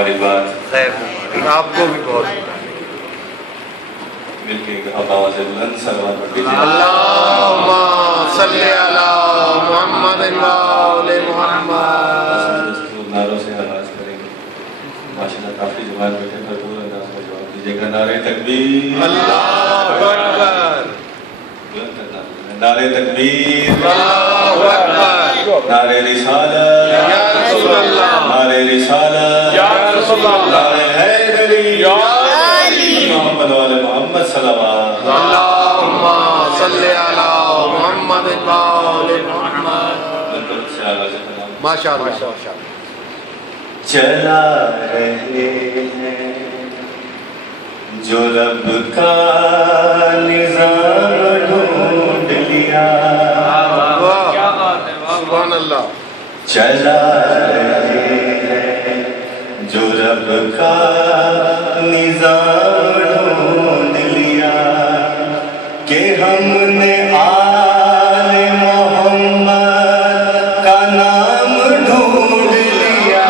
ہماری بات خیر آپ کو بھی بہت مل کے آواز بلند صلوات پڑھ دیجیے. اللہم صلی علی محمد و آل محمد. نعروں سے آغاز کریں گے. ماشاءاللہ کافی جماعت بیٹھے بھرپور انداز میں جواب دیجیے گا. نعرہ تکبیر. اللہ اکبر. نعرہ تکبیر. اللہ اکبر. نعرہ رسالت یا رسول اللہ. نعرہ رسالت یا رسول اللہ. نعرہ حیدری یا علی. محمد و آل محمد صلوات. اللہم صلی علی محمد و آل محمد. ماشاءاللہ. چلا رہے ہیں جو رب کا نظام ڈھونڈ لیا. سبحان اللہ. چلا رہے ہیں جو رب کا نظام ڈھونڈ لیا کہ ہم نے آل محمد کا نام ڈھونڈ لیا.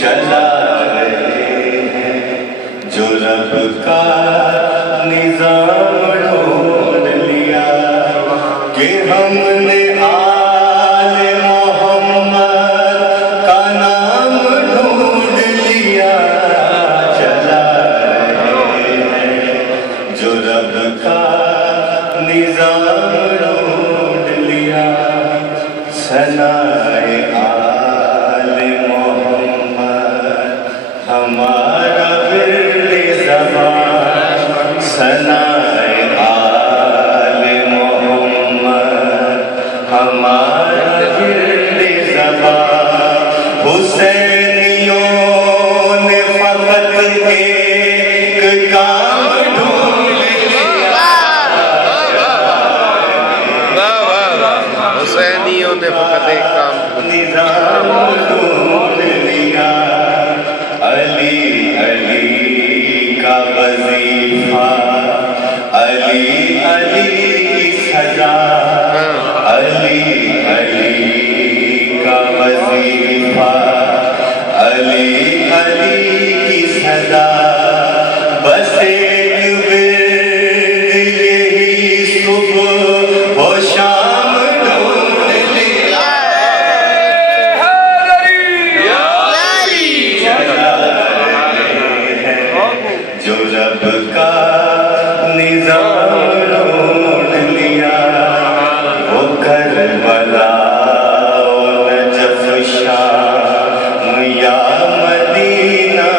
چلا رہے ہیں جو رب کا نظام ڈھونڈ لیا کہ ہم نے آل محمد کا نام ڈھونڈ لیا. چلا رہے ہیں جو رب کا نظام ڈھونڈ لیا. ثنائے آل محمد ہمارا ورد زبان. ثنائے آل محمد ہمارا ورد زبان. حسینیوں نے فقط ایک کام ڈھونڈ لیا. حسینیوں نے فقط ایک کام نظام ڈھونڈ لیا. علی علی کا وظیفہ علی علی کی سزا. علی علی کا وظیفہ علی علی کی سزا. بس ایک ورد یہی صبح و شام ڈھونڈ لیا. چلا رہے ہیں جو رب کا نظام ڈھونڈ لیا. وہ کربلا و نجف شام یا مدینہ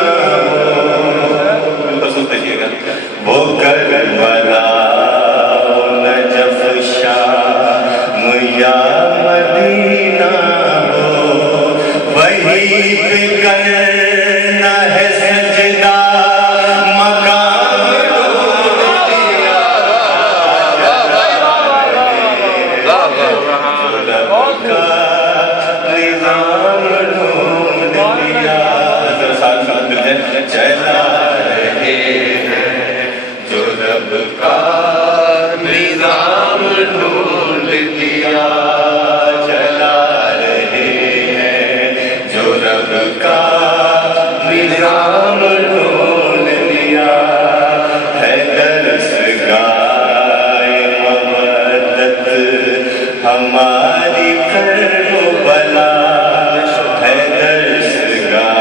وہ کربلا و نجف شام یا مدینہ ہو. وہیں پہ کرنا ہے سجدہ مقام ڈھونڈ لیا. رب کا نظام ڈھونڈ لیا. ساتھ ساتھ ملتے ہیں. چلا رہے ہیں جو رب کا نظام ڈھونڈ لیا. چلا رہے ہیں جو رب کا نظام ڈھونڈ لیا. ہے درسگاہ مودت ہماری کربلا. ہے درسگاہ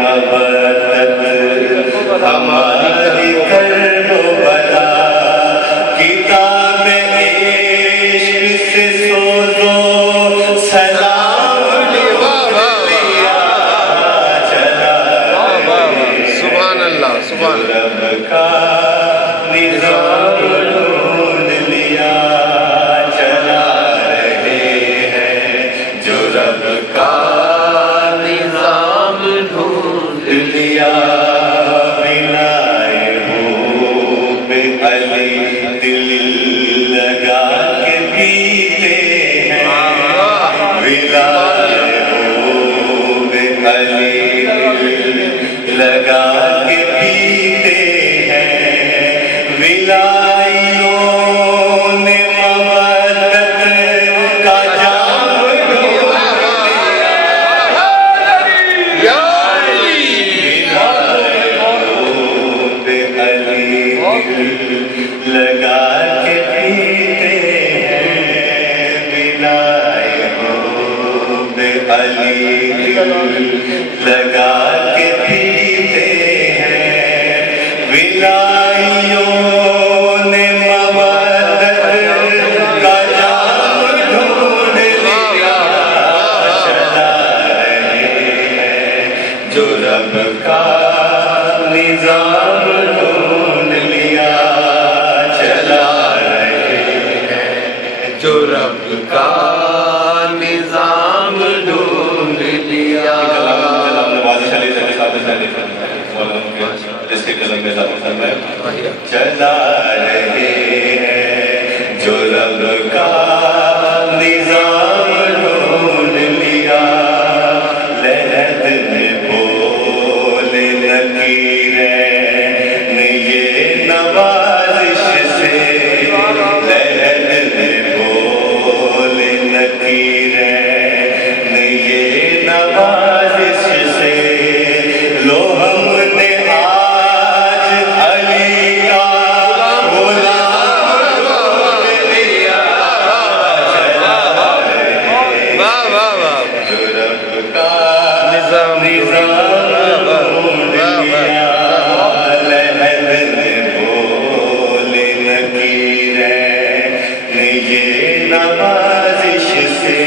مودت ہماری کربلا. کتاب عشق سے سوزو سلام ڈھونڈ لیا. چلا سبحان اللہ. سبحان اللہ. رب کا نظام ڈھونڈ لیا. چلا رہے ہیں جو رب کا نظام ڈھونڈ لیا. بلائے ہو بے علی دل لگا کے پیتے ہیں. بلائے ہو بے علی دل لگا کے پیتے ہیں. ولائیوں نے مودت کا جام علی لگا کے پیتے ہیں ولائیوں نے مبادت کا جام ڈھونڈ لیا چلا رہے ہیں جو رب کا نظام ڈھونڈ لیا چلا رہے ہیں جو رب کا نظام ڈھونڈ لیا نوازش علی زیدی صاحب جس کے قلم میں چلا رہے ہیں جو رب کا نظام ڈھونڈ لیا لہد میں بولے لکیریں یہ نوازش سے لہد میں بولے لکیریں یہ نوازش سے لو ہم نے آج علی کا غلام ڈھونڈ لیا چلا رہے واہ واہ واہ جو رب کا نظام ڈھونڈ لیا لہد میں بولے لکیریں یہ نوازش سے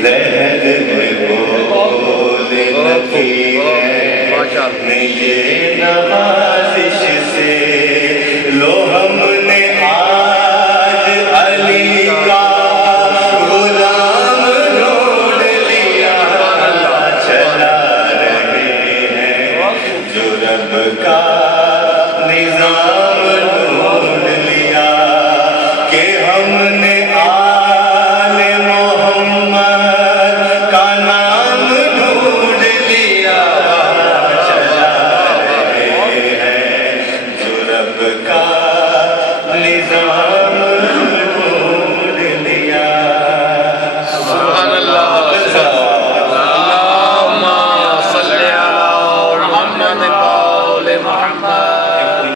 لہد میں بولے لکیریں یہ